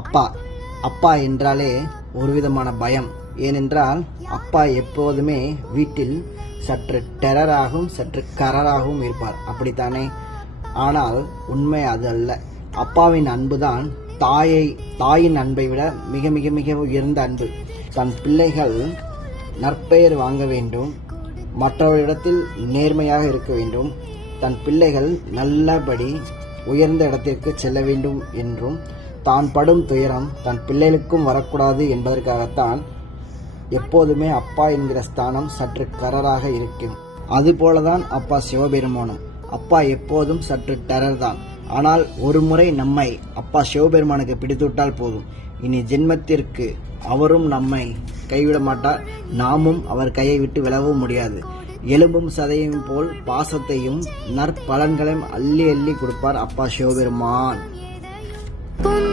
அப்பா அப்பா என்றாலே ஒரு விதமான பயம். ஏனென்றால் அப்பா எப்போதுமே வீட்டில் சற்று டெரராகவும் சற்று கரராகவும் இருப்பார், அப்படித்தானே? ஆனால் உண்மை அது அல்ல. அப்பாவின் அன்புதான் தாயின் அன்பை விட மிக மிக மிக உயர்ந்த அன்பு. தன் பிள்ளைகள் நற்பெயர் வாங்க வேண்டும், மற்றவர்களிடத்தில் நேர்மையாக இருக்க வேண்டும், தன் பிள்ளைகள் நல்லபடி உயர்ந்த இடத்திற்கு செல்ல வேண்டும் என்றும் தான் படும் துயரம் தன் பிள்ளைகளுக்கும் வரக்கூடாது என்பதற்காகத்தான் எப்போதுமே அப்பா என்கிற ஸ்தானம் சற்று கரராக இருக்கும். அதுபோலதான் அப்பா சிவபெருமானும். அப்பா எப்போதும் சற்று டெரர் தான். ஆனால் ஒரு முறை நம்மை அப்பா சிவபெருமானுக்கு பிடித்துவிட்டால் போதும், இனி ஜென்மத்திற்கு அவரும் நம்மை கைவிட மாட்டார், நாமும் அவர் கையை விட்டு விலகவும் முடியாது. எலும்பும் சதையும் போல் பாசத்தையும் நற்பலன்களையும் அள்ளி அள்ளி கொடுப்பார் அப்பா சிவபெருமான்.